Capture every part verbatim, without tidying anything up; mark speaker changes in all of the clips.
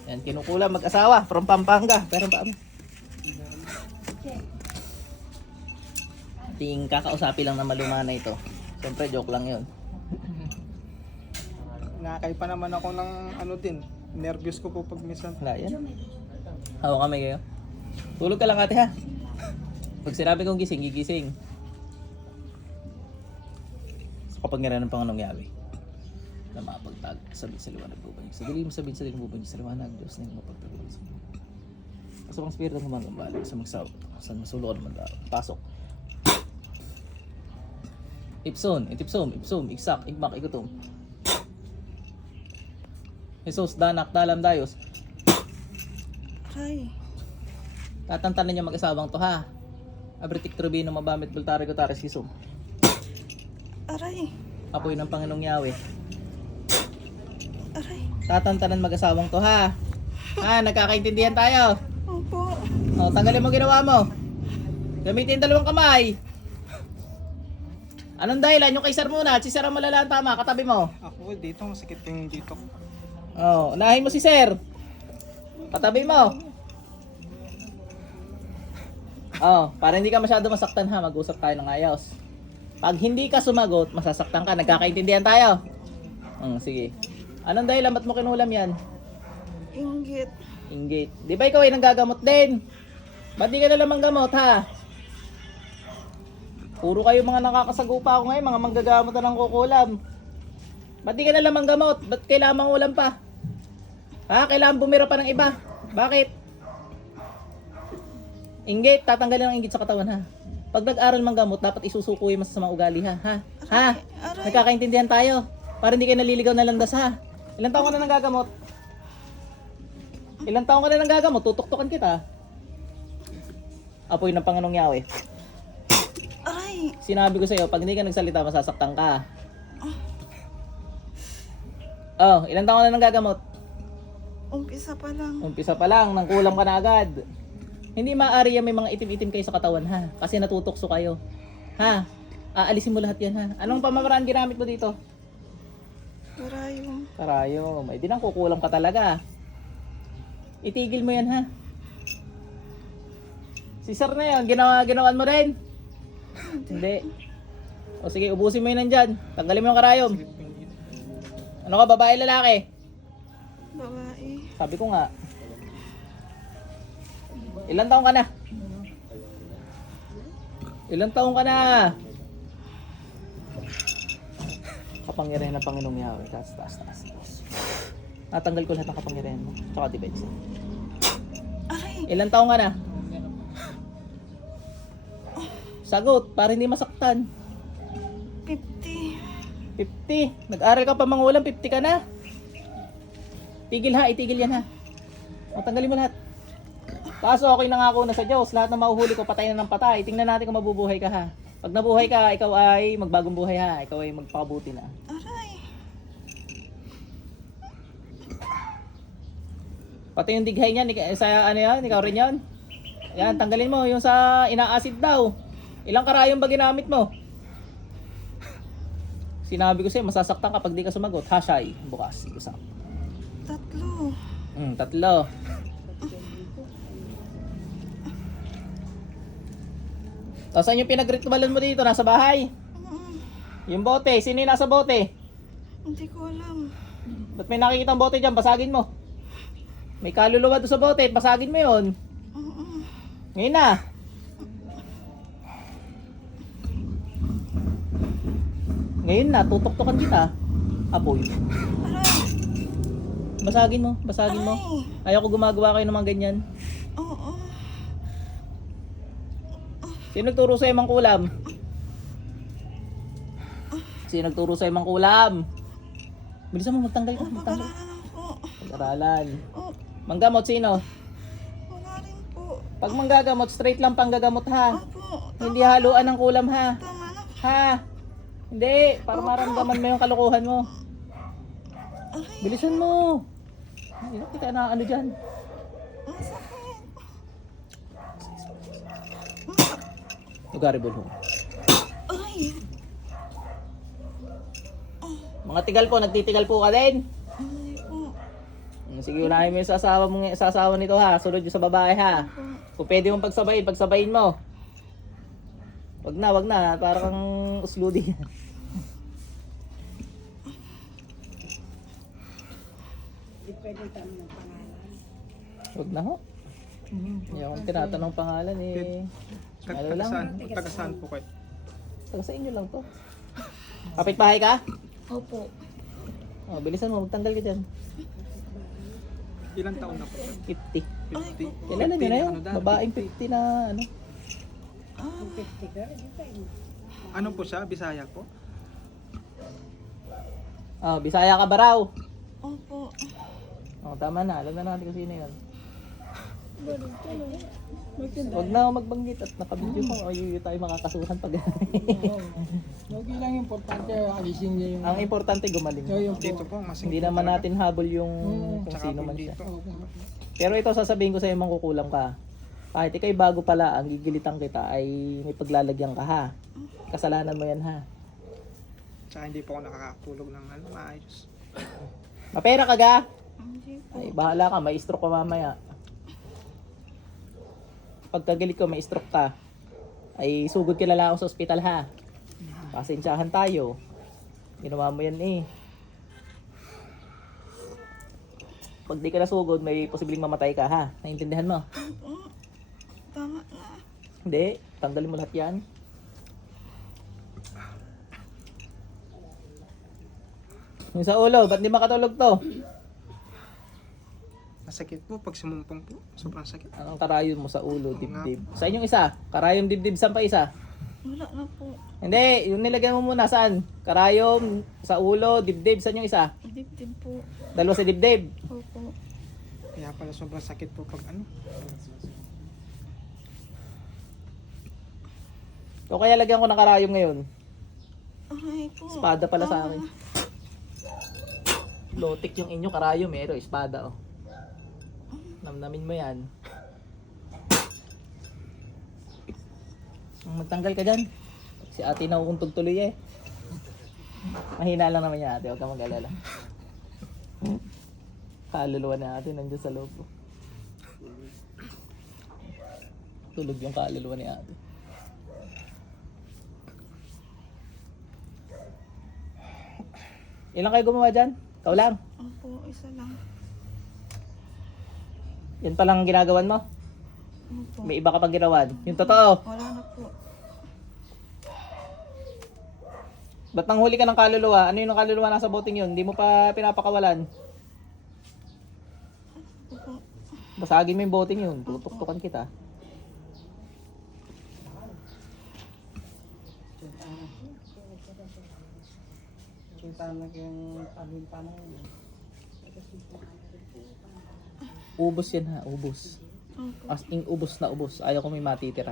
Speaker 1: Yan, kinukulam mag-asawa from Pampanga. Pero pa Ting kakausapin lang na maluma na ito. Siyempre joke lang yun.
Speaker 2: Nakakay pa naman ako ng ano din. Nervous ko po pag minsan.
Speaker 1: Wala yan. Hawa kami kayo. Tulog ka lang ate ha. Pag sinabi kong gising, gigising. Sa kapangyarihan ng Panginoong Yahweh na mapagtag sabihin sa liwanag bubanyag. Sa dilim sabihin sa dilim bubanyag sa liwanag. Diyos na yung mapagtagol sa mga. Sa mga spirito ng mga gambala, sa magsaw, sa masulo ka naman daw. Pasok. Ipson, itipsom, ipsum, iksak, igmak, igutom. Jesus, danak, dalam, dayos.
Speaker 3: Ay.
Speaker 1: Tatantanan niya mag-asawang to ha. Abritik trubino, mabamit, bultari, gutaris, kisum.
Speaker 3: Aray.
Speaker 1: Apoy ng Panginoong Yahweh.
Speaker 3: Aray.
Speaker 1: Tatantanan mag-asawang to ha. Ha, nagkakaintindihan tayo.
Speaker 3: Opo.
Speaker 1: O, tanggalin mo ginawa mo. Gamitin dalawang kamay. Anong dahilan? Yung kay sir muna. Si sir ang malala ang tama. Katabi mo.
Speaker 2: Ako dito, masakit yung dito.
Speaker 1: O, unahin mo si sir. Katabi mo. O, para hindi ka masyado masaktan ha. Mag-usap tayo ng ayos. Pag hindi ka sumagot, masasaktan ka. Nagkakaintindihan tayo. Hmm, sige. Anong dahilan? Ba't mo kinulam yan?
Speaker 3: Inggit.
Speaker 1: Inggit. Di ba ikaw ay nanggagamot din? Ba't di ka na lamang gamot ha? Puro kayo mga nakakasagupa ako ngayon, mga manggagamot na ng kukulam. Ba't di ka na lamang gamot? Ba't kailangan mangulam pa? Ha? Kailangan bumira pa ng iba? Bakit? Inggit, tatanggalin ang inggit sa katawan ha. Pag nag-aral mang gamot, dapat isusuko yung masasamang ugali ha. Ha? Ha?
Speaker 3: Aray.
Speaker 1: Nagkakaintindihan tayo. Para hindi kayo naliligaw na landas ha. Ilang taon ka na nanggagamot? Ilang taon ka na nanggagamot? Tutuktukan kita. Apoy ng Panginoong Yahweh.
Speaker 3: Aray.
Speaker 1: Sinabi ko sa iyo, pag hindi ka nagsalita, masasaktan ka. Oh, ilang taon ka na nanggagamot?
Speaker 3: Umpisa pa lang.
Speaker 1: Umpisa pa lang, nang kulam ka na agad. Hindi maaari yan may mga itim-itim kayo sa katawan ha. Kasi natutokso kayo. Ha? Aalisin mo lahat yan ha. Anong pamamaraan ginamit mo dito?
Speaker 3: Karayom.
Speaker 1: Karayom. Eh di nang kukulam ka talaga. Itigil mo yan ha. Si sir na yun, ginawa, ginawan mo rin. Hindi. O sige, ubusin mo yun nandyan. Tanggalin mo yung karayom. Ano ka, babae lalaki?
Speaker 3: Babae.
Speaker 1: Sabi ko nga. Ilan taong ka na? Ilan taong ka na? Kapangyarihan ng Panginoong Yahweh. Taas, taas, taas, taas. Natanggal ko lahat ng kapangyarihan mo. Tsaka depensa.
Speaker 3: Aray.
Speaker 1: Ilan taong ka na? Sagot, para hindi masaktan.
Speaker 3: Fifty.
Speaker 1: fifty. Nag-aral ka pa mangulam, fifty ka na. Tigil ha, itigil yan ha. O, tanggalin mo lahat. Kaso okay nangako na sa Diyos, lahat na mahuhuli ko patay na ng patay. Tingnan natin kung mabubuhay ka ha. Pag nabuhay ka, ikaw ay magbagong buhay ha. Ikaw ay magpakabuti na.
Speaker 3: Aray.
Speaker 1: Pati yung dighay niyan, ik- sa ano yan, ikaw rin yan. Yan, tanggalin mo yung sa ina-acid daw. Ilang karayom ba ginamit mo? Sinabi ko sa'yo, masasaktan kapag di ka sumagot. Hashay, bukas, isa.
Speaker 3: Tatlo.
Speaker 1: Hmm, tatlo. Tapos saan yung pinag-ritualan mo dito? Nasa bahay?
Speaker 3: Mm,
Speaker 1: Yung bote, sino yung nasa bote?
Speaker 3: Hindi ko alam.
Speaker 1: Ba't may nakikita ang bote dyan? Basagin mo. May kaluluwa doon sa bote, basagin mo yun.
Speaker 3: Mm,
Speaker 1: Ngayon na. Ngayon na, tutok-tokan kita. Apoy.
Speaker 3: Aray.
Speaker 1: Basagin mo, basagin mo.
Speaker 3: Ay.
Speaker 1: Ayaw ko gumagawa kayo ng mga ganyan.
Speaker 3: Oo.
Speaker 1: Sino nagturo sa'yo mangkulam? Sino nagturo sa'yo mangkulam? Bilisan mo, magtanggal ka, magtanggal.
Speaker 3: Pag-aralan po.
Speaker 1: Pag-aralan.
Speaker 3: Oh,
Speaker 1: Manggamot sino?
Speaker 3: wala rin po.
Speaker 1: Pag manggagamot, straight lang panggagamot ha.
Speaker 3: Opo.
Speaker 1: Hindi haluan ng kulam ha.
Speaker 3: Tama na.
Speaker 1: Ha? Hindi, para maramdaman mo yung kalokohan mo.
Speaker 3: Aray.
Speaker 1: Bilisan mo. Hindi na kita na ano dyan.
Speaker 3: Ang sakit.
Speaker 1: Lugaribol ho.
Speaker 3: Aray.
Speaker 1: Mga tigal po, nagtitigal po ka din.
Speaker 3: Hindi po.
Speaker 1: Sige, unahin mo yung sasawa mo, sasawa nito ha. Sunod yung sa babae ha. Kung pwede mong pagsabayin, pagsabayin mo. Wag na, wag na. Para kang usludi. Wag na ho. Hindi akong tinatanong pangalan eh.
Speaker 2: Tag-
Speaker 1: Ano
Speaker 2: taga
Speaker 1: lang?
Speaker 2: saan, taga saan po kayo?
Speaker 1: Taga sa inyo lang to. Kapit-bahay ka?
Speaker 3: Opo.
Speaker 1: Oh, bilisan mo, magtanggal ka dyan.
Speaker 2: Ilang taon na po?
Speaker 1: fifty.
Speaker 2: fifty.
Speaker 1: Kailan na yun na yun?
Speaker 2: Ano dati?
Speaker 1: Babaeng fifty na ano.
Speaker 2: Ano po siya? Bisaya po?
Speaker 1: Oh, Bisaya ka ba raw?
Speaker 3: Opo.
Speaker 1: Oh, tama na. Alam na natin kung sino yun. Huwag na ako magbanggit at nakabidyo mo. O yung tayo makakasuhan pag
Speaker 4: Lagi lang importante, alisin niya yung...
Speaker 1: Ang importante gumaling.
Speaker 4: yung
Speaker 2: Dito po, mas
Speaker 1: Hindi naman natin habol yung kung
Speaker 2: Tsaka
Speaker 1: sino
Speaker 2: po
Speaker 1: man siya.
Speaker 2: dito.
Speaker 1: Pero ito sasabihin ko sa iyo, mangkukulam ka. Kahit ikay bago pala, ang gigilitan kita ay may paglalagyan ka ha. Kasalanan mo yan ha.
Speaker 2: Tsaka hindi po ako nakakatulog ng ano, maayos.
Speaker 1: Mapera ka ga?
Speaker 3: Hindi po.
Speaker 1: Ay, bahala ka, may stroke ka mamaya. Pagkagalit ko, may stroke ka. Ay, sugod ka lang ako sa ospital ha. Pasensyahan tayo. Ginawa mo yan eh. Pag di ka nasugod, may posibleng mamatay ka ha. Naintindihan mo?
Speaker 3: Opo. Tama na.
Speaker 1: Hindi, tanggalin mo lahat yan. Yung sa ulo, ba't di makatulog to?
Speaker 2: Masakit po pag sumumpong po. Sobrang sakit.
Speaker 1: Ang karayon mo sa ulo, dibdib. Sa inyong isa, karayom dibdib, saan pa isa?
Speaker 3: Wala na po.
Speaker 1: Hindi, yung nilagyan mo muna, saan? Karayom, sa ulo, dibdib, saan yung isa?
Speaker 3: Dibdib po.
Speaker 1: Dalawa sa dibdib.
Speaker 3: Opo.
Speaker 2: Kaya pala sobrang sakit po pag ano.
Speaker 1: O kaya lagyan ko ng karayom ngayon.
Speaker 3: Ay po.
Speaker 1: Espada pala sa
Speaker 3: Ah,
Speaker 1: akin. Lotik yung inyo, karayom eh. Ito, espada oh. Namnamin mo yan. Magtanggal ka dyan. Si ate nauuntog tuloy eh. Mahina lang naman yan ate, huwag ka mag-alala. Kaluluwa na ate, nandiyan sa loob. Tulog yung kaluluwa ni ate. Ilan kayo gumawa dyan? Ikaw lang.
Speaker 3: Opo, isa lang.
Speaker 1: Yan palang ginagawan mo?
Speaker 3: Opo.
Speaker 1: May iba ka pang ginawan? Yung totoo?
Speaker 3: Wala na po.
Speaker 1: Ba't nanghuli ka ng kaluluwa? Ano yung kaluluwa nasa boting yun? Hindi mo pa pinapakawalan.
Speaker 3: Opo.
Speaker 1: Basagin mo yung boting yun. Tutuktukan kita. Ubos yan ha, ubos.
Speaker 3: Opo.
Speaker 1: As in ubos na ubos. Ayaw ko may matitira.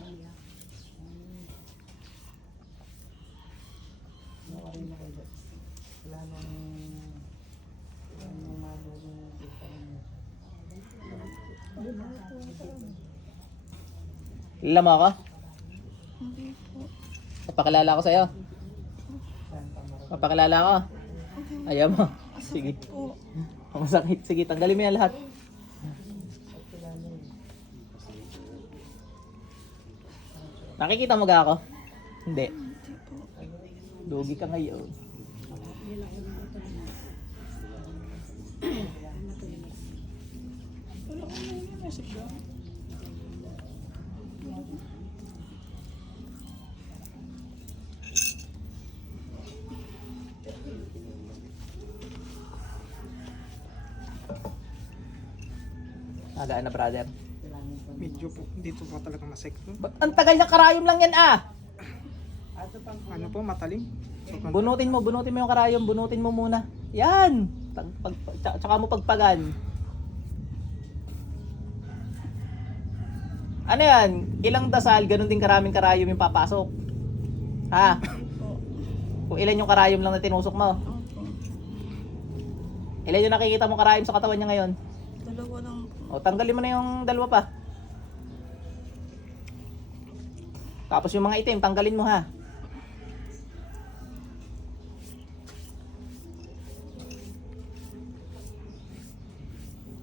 Speaker 1: Kilala mo ako?
Speaker 3: Hindi po.
Speaker 1: Papakilala ko sa'yo. Papakilala ko. Ayaw mo. Sige.
Speaker 3: Po.
Speaker 1: Ang sakit. Sige, tanggalin mo yan lahat. Nakikita mo ga ako? Hindi.
Speaker 3: Hindi po.
Speaker 1: Lugi ka ngayon. Nagaan na brother.
Speaker 2: Medyo po, dito po talaga masakit po.
Speaker 1: Ba't ang tagal na karayom lang yan ah?
Speaker 2: Ano po, matalim. Sobrang
Speaker 1: Bunutin mo, bunutin mo yung karayom, bunutin mo muna. Yan! Tag, pag, tsaka, tsaka mo pagpagan. Ano yan? Ilang dasal, ganun din karaming karayom yung papasok. Ha?
Speaker 3: Hindi po.
Speaker 1: Kung ilan yung karayom lang na tinusok mo.
Speaker 3: Opo.
Speaker 1: Ilan yung nakikita mo karayom sa katawan niya ngayon?
Speaker 3: Dalawa lang po.
Speaker 1: O, tanggalin mo na yung dalawa pa. Tapos yung mga itim, tanggalin mo ha.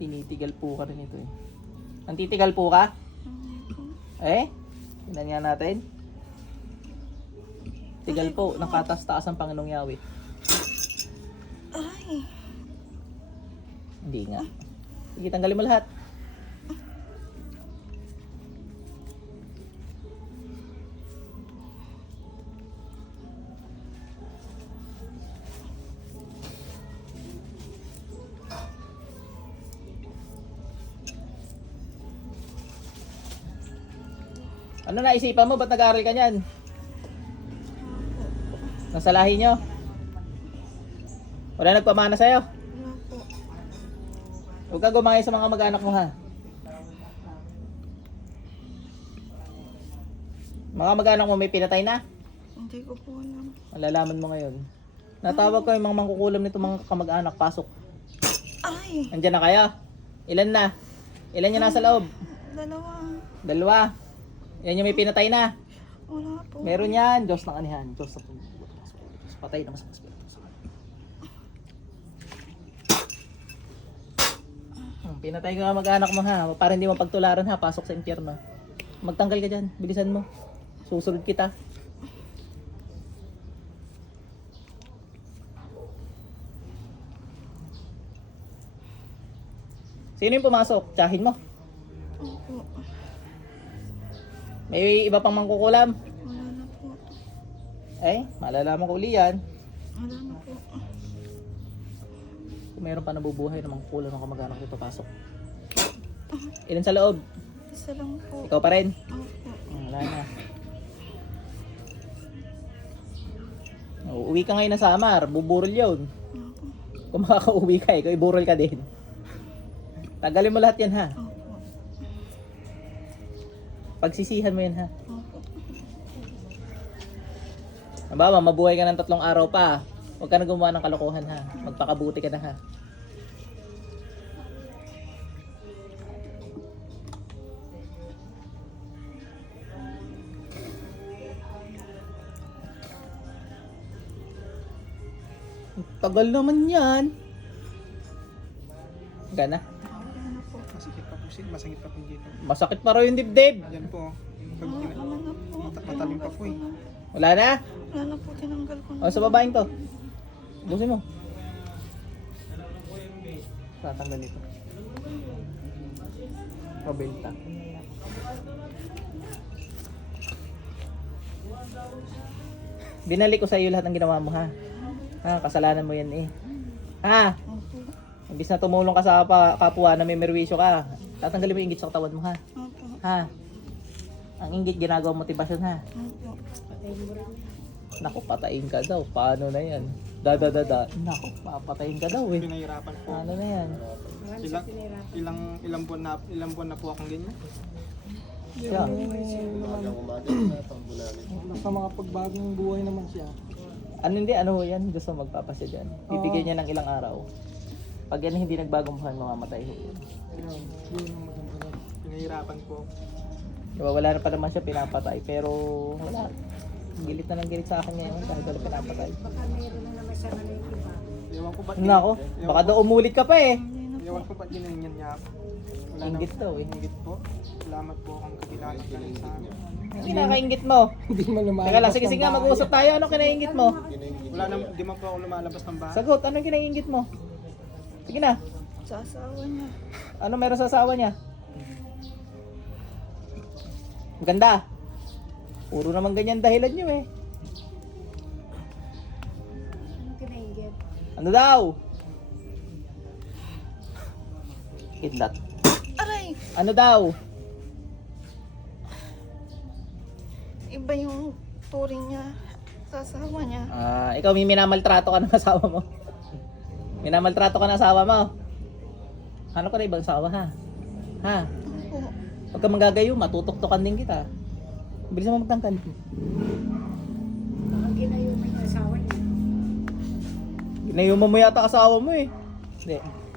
Speaker 1: Tinitigal po ka rin ito eh. Nantitigal po ka?
Speaker 3: Hindi po.
Speaker 1: Eh? Tingnan nga natin. Tigal po, nakatas-taas ang Panginoong Yahweh.
Speaker 3: Ay.
Speaker 1: Hindi nga. Sige, tanggalin mo lahat. Ano naisipan mo? Ba't nag-aaral ka niyan? Nasa lahi nyo? Wala nagpamana sa'yo?
Speaker 3: Wala po.
Speaker 1: Huwag ka gumaya sa mga mag-anak mo ha. Mga mag-anak mo may pinatay na?
Speaker 3: Hindi ko po alam.
Speaker 1: Malalaman mo ngayon. Natawag ko yung mga mangkukulam nito mga kamag-anak. Pasok.
Speaker 3: Ay.
Speaker 1: Andiyan na kaya? Ilan na? Ilan yung nasa loob?
Speaker 3: Dalawa.
Speaker 1: Dalawa. Yan yung may pinatay na.
Speaker 3: Wala po.
Speaker 1: Meron yan. Diyos ng anihan. Diyos ng patay na mas mas Hmm, pinatay ka nga mag-anak mo ha. Para hindi mo pagtularan ha. Pasok sa impyerno. Magtanggal ka dyan. Bilisan mo. Susunod kita. Sino yung pumasok? Tsahin mo.
Speaker 3: Opo.
Speaker 1: May iba pang mangkukulam.
Speaker 3: Wala na po.
Speaker 1: Eh, malalaman ko uli yan.
Speaker 3: Wala na po.
Speaker 1: Kung meron pa nabubuhay na mangkukulam ng kamag-anak dito, pasok. Ilan sa loob?
Speaker 3: Isa lang po.
Speaker 1: Ikaw pa rin?
Speaker 3: Opo.
Speaker 1: Hmm, wala na. Uuwi ka ngayon na Samar, buburol yun.
Speaker 3: Opo.
Speaker 1: Kung makaka-uwi ka, ikaw iburol ka din. Tagalin mo lahat yan ha.
Speaker 3: Opo.
Speaker 1: Pagsisihan mo yan ha.
Speaker 3: Opo.
Speaker 1: Halimbawa, mabuhay ka ng tatlong araw pa. Huwag ka na gumawa ng kalokohan ha. Magpakabuti ka na ha. Ang tagal naman yan. Gana.
Speaker 3: Wala na po.
Speaker 2: Masakit pa po siya. Masakit pa po dito.
Speaker 1: Masakit pa raw yung dibdib.
Speaker 2: Yan po. Pag
Speaker 3: Wala
Speaker 2: gina-
Speaker 3: naman na po.
Speaker 2: Mata- matalim pa po eh.
Speaker 1: Wala na?
Speaker 3: Wala na po. Tinanggal ko na.
Speaker 1: O, sa babaeng to. Busin mo. Tatanggal ito. Pabenta. Binalik ko sa iyo lahat ng ginawa mo ha. Ha, kasalanan mo yan eh. Ha?
Speaker 3: Opo.
Speaker 1: Imbis na tumulong ka sa pa- kapwa na may merwisyo ka, tatanggalin mo yung inggit sa katawan mo ha.
Speaker 3: Opo.
Speaker 1: Ha? Ang inggit ginagawa motivasyon ha.
Speaker 3: Opo.
Speaker 1: Naku, patayin ka daw. Paano na yan? Da da da da. Naku, papatayin ka daw eh.
Speaker 2: Pinahirapan po.
Speaker 1: Paano na yan?
Speaker 2: Ilang, ilang, ilang buwan na, ilang buwan na po akong ganyan.
Speaker 1: Siya.
Speaker 4: Nasa mga pagbagong buhay naman siya.
Speaker 1: Ano hindi, ano ho yan? Gusto magpapasya dyan. Bibigyan niya ng ilang araw. Pag yan hindi nagbagong buhay, mamamatay ho yun.
Speaker 4: Yun, yun ang maganda.
Speaker 2: Pinahirapan po.
Speaker 1: Diba, wala na pa naman siya pinapatay. Pero wala. Gilit na ng gilit sa akin ngayon kahit wala pinapatay.
Speaker 2: Ewan ko ba't
Speaker 1: Nako, baka daw umulit ka pa eh.
Speaker 2: Ewan ko ba't ginanyan niya ako. Wala
Speaker 1: Inggit
Speaker 2: nang-
Speaker 1: daw eh.
Speaker 2: Inggit po. Salamat po akong kabilaan ng galing sa amin.
Speaker 1: Ang kinakaingit mo.
Speaker 4: Hindi man lumalabas.
Speaker 1: Teka lang, sige sige nga,
Speaker 4: ng bahay.
Speaker 1: mag-uusap tayo. Ano kinaingit mo?
Speaker 2: Wala naman, di man po ako lumalabas ng bahay.
Speaker 1: Sagot, ano kinaingit mo? Sige na.
Speaker 3: Sa asawa niya.
Speaker 1: Ano meron sa asawa niya? Maganda. Puro naman ganyan dahilan niyo eh. Ano daw? Kidlat.
Speaker 3: Aray!
Speaker 1: Ano daw?
Speaker 3: Iba yung turing niya sa asawa niya.
Speaker 1: Ah, ikaw may minamaltrato ka ng asawa mo. Minamaltrato ka ng asawa mo. Ano ka na ibang asawa ha? Ha?
Speaker 3: Opo.
Speaker 1: Huwag ka manggagayo, matutoktokan din kita. Bilisan mo magtangkal. Ginayuman mo yata asawa mo eh. Hindi.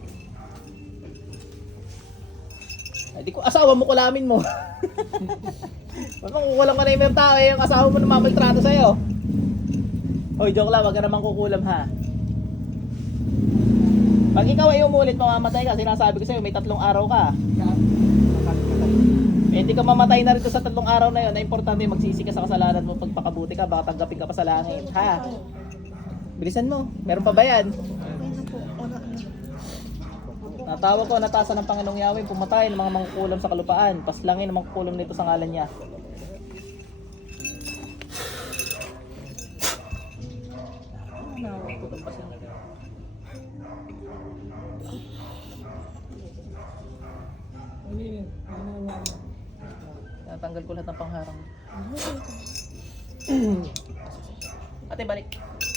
Speaker 1: Ay, di ko asawa mo kulamin mo. Ano kung kukulam ka na yung tao eh, yung asawa mo namamaltrato sa'yo. Hoy, joke lang, wag ka naman kukulam ha. Pag ikaw ay umulit, mamamatay ka. Sinasabi ko sa'yo, may tatlong araw ka. Eh, hindi ka mamatay na rin doon sa tatlong araw na yun. Na importante magsisi ka sa kasalanan mo. Pagpakabuti ka, baka tanggapin ka pa sa langit. Ha? Bilisan mo. Meron pa ba yan?
Speaker 3: Okay na po. Wala na.
Speaker 1: Natawag ko, natasan ng Panginoong Yahweh, pumatay ng mga mangkukulam sa kalupaan. Paslangin ang mangkukulam nito sa ngalan niya.
Speaker 4: Ano yun? Ano yan?
Speaker 1: Natanggal ko lahat ng pangharang. Ate, balik.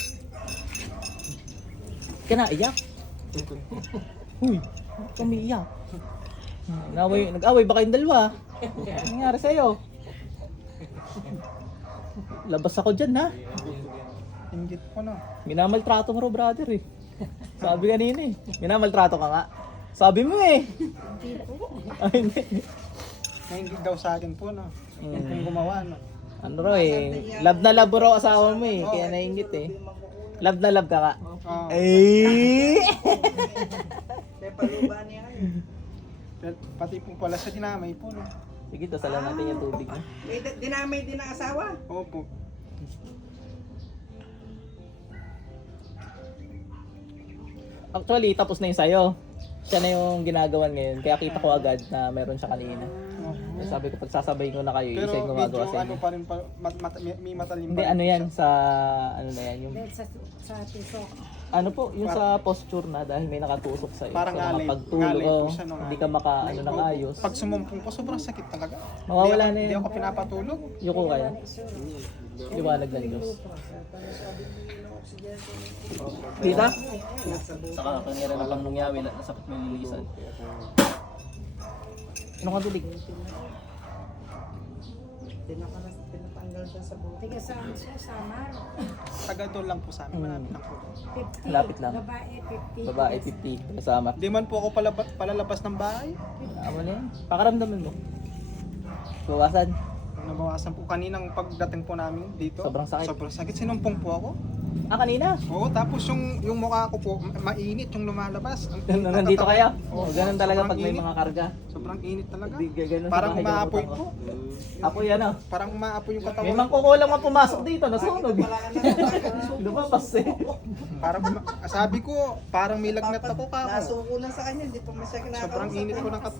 Speaker 1: Ka na, iyak. Huy, umiiyak. Nag-away, nag-away ba kayong dalawa? Ano nangyari sa'yo? Labas ako dyan, ha?
Speaker 2: Inggit ko na.
Speaker 1: Minamaltrato mo raw, brother, eh. Sabi kanina, eh. Minamaltrato ka nga. Sabi mo, eh. Ay, hindi.
Speaker 2: Nainggit daw sa akin po, no?
Speaker 1: Mm.
Speaker 2: Kung gumawa, no?
Speaker 1: Ano raw, eh. Love na love mo raw asawa mo, eh. Kaya nainggit, eh. Love na love ka ka.
Speaker 2: Oo.
Speaker 1: Eh!
Speaker 2: Pati po pala sa dinamay po, no?
Speaker 1: Sige, dasalan natin yung tubig. No?
Speaker 5: May di- dinamay din ang asawa.
Speaker 2: Opo.
Speaker 1: Actually, tapos na yung sayo. Siya na yung ginagawan ngayon. Kaya kita ko agad na meron siya kanina. Kaya sabi ko, pagsasabay ko na kayo,
Speaker 2: Pero
Speaker 1: isa yung
Speaker 2: medyo
Speaker 1: gumagawa sa
Speaker 2: ano
Speaker 1: inyo.
Speaker 2: pa rin, pa, mat, mat, may, may matalim
Speaker 1: Hindi,
Speaker 2: pa rin
Speaker 1: ano
Speaker 2: po
Speaker 1: yan,
Speaker 2: siya.
Speaker 1: sa, ano na yan, yung,
Speaker 6: Sa, sa tusok.
Speaker 1: ano po, yung sa posture na dahil may nakatusok sa'yo.
Speaker 2: Parang
Speaker 1: sa mga
Speaker 2: ngalay.
Speaker 1: pagtulog,
Speaker 2: Ngalay po
Speaker 1: oh,
Speaker 2: siya, no,
Speaker 1: hindi
Speaker 2: ngalay.
Speaker 1: ka maka, ano ng ayos.
Speaker 2: Pag sumumpong po, sobrang sakit talaga.
Speaker 1: Mawawala
Speaker 2: Hindi ako-
Speaker 1: na
Speaker 2: Hindi
Speaker 1: yan.
Speaker 2: ako pinapatulog.
Speaker 1: Yuko kaya. Liwanag ng Diyos. Dita? Saka kanira na lang nungyawi, nasakit mo yung lilisan. Ano ka tubig?
Speaker 5: Tinakalas, tinatanggal siya sa buti.
Speaker 6: Tiga saan siya? Samar.
Speaker 2: Taga doon lang po sa amin.
Speaker 1: Mm.
Speaker 2: Malapit lang po.
Speaker 6: fifty.
Speaker 1: Lapit lang.
Speaker 6: Babae, fifty.
Speaker 1: Babae fifty, kasama.
Speaker 2: Hindi man po ako palabas, palalabas ng bahay.
Speaker 1: Ano na yan? Pakaramdaman mo. Bawasan.
Speaker 2: Nabawasan po kaninang pagdating po namin dito.
Speaker 1: Sobrang sakit.
Speaker 2: Sobrang sakit. Sinumpong po ako.
Speaker 1: Ah, kanina.
Speaker 2: Oo, tapos yung yung mukha ko po, ma- mainit yung lumalabas. Ang-
Speaker 1: Nung nandito kaya?
Speaker 2: Oo,
Speaker 1: O, ganun talaga
Speaker 2: sobrang
Speaker 1: pag may
Speaker 2: init.
Speaker 1: mga karga.
Speaker 2: Sobrang init talaga.
Speaker 1: Di, ganun sa
Speaker 2: Parang
Speaker 1: bahay,
Speaker 2: umaapoy
Speaker 1: ganun
Speaker 2: po.
Speaker 1: ako. Apoy ano?
Speaker 2: Parang umaapoy yung
Speaker 1: May
Speaker 2: katawan.
Speaker 1: mangkukulang nga pumasok dito, nasunog. Lumabas eh.
Speaker 2: Parang ma- sabi ko, parang may lagnat ako ka ako.
Speaker 5: Nasuko na sa kanya, hindi pa masya kinakausap.
Speaker 2: Sobrang init ko ng kat.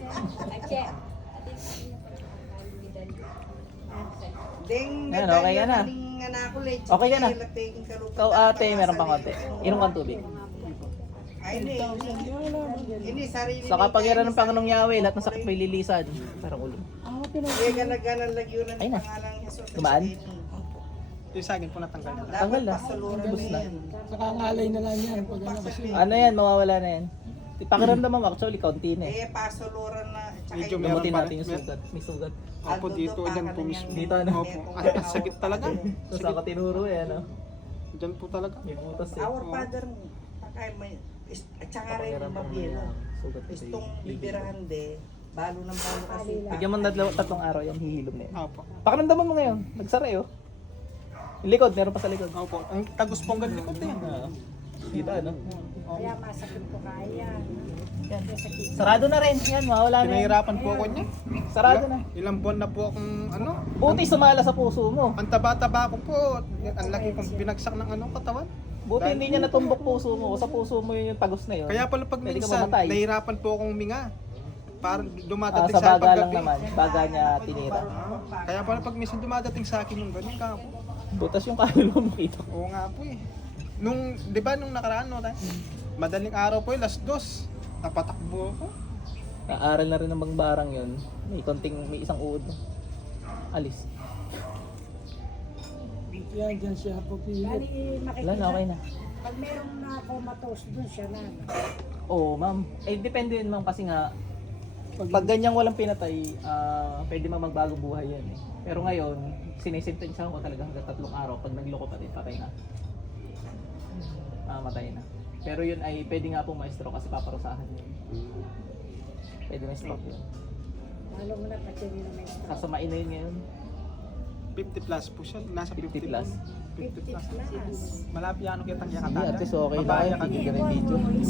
Speaker 5: Ding,
Speaker 1: Ayan, okay ka na. Okay ka na. Ikaw ate, meron pang konti. Inom kang tubig.
Speaker 5: Ay, hindi. Hindi, sarili.
Speaker 1: Sa kapagiran ng Panginoong Yahweh, lahat ng sakit may lilisan. Parang ulo.
Speaker 5: Kaya ganag-ganang lagyo na
Speaker 1: Ay
Speaker 5: ng
Speaker 1: na.
Speaker 5: pangalang Jesus.
Speaker 1: Tumaan?
Speaker 2: Yung sa akin po natanggal na.
Speaker 1: Tanggal na.
Speaker 5: Pasuluran
Speaker 1: Ubus
Speaker 5: na
Speaker 1: na.
Speaker 5: yan.
Speaker 4: Nakangalay na lang yan pag nalabas yun.
Speaker 1: Ano yan, mawawala na yan. Pakiramdam mo actually, kaunti na eh.
Speaker 5: Eh, pasuluran na. Tsaka
Speaker 2: Medyo
Speaker 5: yung-
Speaker 2: meron
Speaker 1: Gamutin
Speaker 2: pa
Speaker 1: natin
Speaker 2: rin.
Speaker 1: yung sugat. May sugat.
Speaker 2: Opo, dito, dyan po mismo.
Speaker 1: Dito, ano?
Speaker 2: Opo, ang sakit talaga.
Speaker 1: Tapos ako tinuro eh, ano?
Speaker 2: Dyan po talaga.
Speaker 1: May butas eh.
Speaker 5: Our Father, takay may, is- at saka rin
Speaker 1: Pakiramdam mo
Speaker 5: mabira.
Speaker 1: yan. Sugat ko
Speaker 5: Istong
Speaker 1: sa'yo.
Speaker 5: bibirahan de, balo ng balo kasi.
Speaker 1: Bigyan mo ng dadlaw- tatlong araw yan, hihilom na yan.
Speaker 2: Opo.
Speaker 1: Pakiramdaman mo ngayon, nagsara eh oh. Yung likod, meron pa sa likod.
Speaker 2: Opo, ang tagus pong ganito ko din.
Speaker 1: Ah, dito ano.
Speaker 6: Kaya masakit ko kaya. Yan. Sakit.
Speaker 1: Sarado na rin, yan, mawala na yan.
Speaker 2: Pinahirapan po ako niya.
Speaker 1: Sarado na.
Speaker 2: Ilang buwan na po akong ano.
Speaker 1: Buti sumala sa puso mo.
Speaker 2: Ang taba-taba ko po. Ang laki kong binagsak ng ano katawan.
Speaker 1: Buti hindi niya natumbok puso mo. Sa puso mo yun yung tagos na yun.
Speaker 2: Kaya pala pag
Speaker 1: Pwede ka
Speaker 2: minsan,
Speaker 1: mamatay.
Speaker 2: nahihirapan po akong huminga. Parang
Speaker 1: Ah,
Speaker 2: dumadating
Speaker 1: sa
Speaker 2: sa akin
Speaker 1: baga lang
Speaker 2: paggabi.
Speaker 1: naman, baga niya tinira.
Speaker 2: Kaya pala pag minsan dumadating sa akin yung ganun ka po.
Speaker 1: Butas yung kaluluwa mo kita.
Speaker 2: Oo nga po eh. Nung, di ba nung nakaraan no, tayo? Madaling araw po eh, last dos. Napatakbo ako.
Speaker 1: Naaral na rin ng bang barang yun. May konting, may isang uod. Alis.
Speaker 4: Yan, dyan siya pupili.
Speaker 6: Bali, makikita.
Speaker 1: Wala na, okay na.
Speaker 6: Pag merong na comatose dun siya na.
Speaker 1: Oo, ma'am. Eh, depende yun, ma'am, kasi nga, pag ganyang walang pinatay, ah pwede mang magbago buhay yan eh. Pero ngayon, sinisintensya ko talaga hanggang tatlong araw. Pag nagloko pa din, patay na. Mamatay na. Pero yun ay pwede nga pong maestro kasi paparusahan yun. Pwede may stroke yun.
Speaker 6: Lalo mo na pati rin na may stroke.
Speaker 1: Sasamain na yun ngayon.
Speaker 2: fifty plus po siya. Nasa fifty,
Speaker 1: fifty plus.
Speaker 2: fifty
Speaker 6: fifty
Speaker 2: plus.
Speaker 6: plus.
Speaker 2: Malapit yan kitang
Speaker 1: Sige,
Speaker 2: yakataga.
Speaker 1: at least okay
Speaker 2: Babae
Speaker 1: lang.
Speaker 2: ka
Speaker 1: Tigil ka rin video.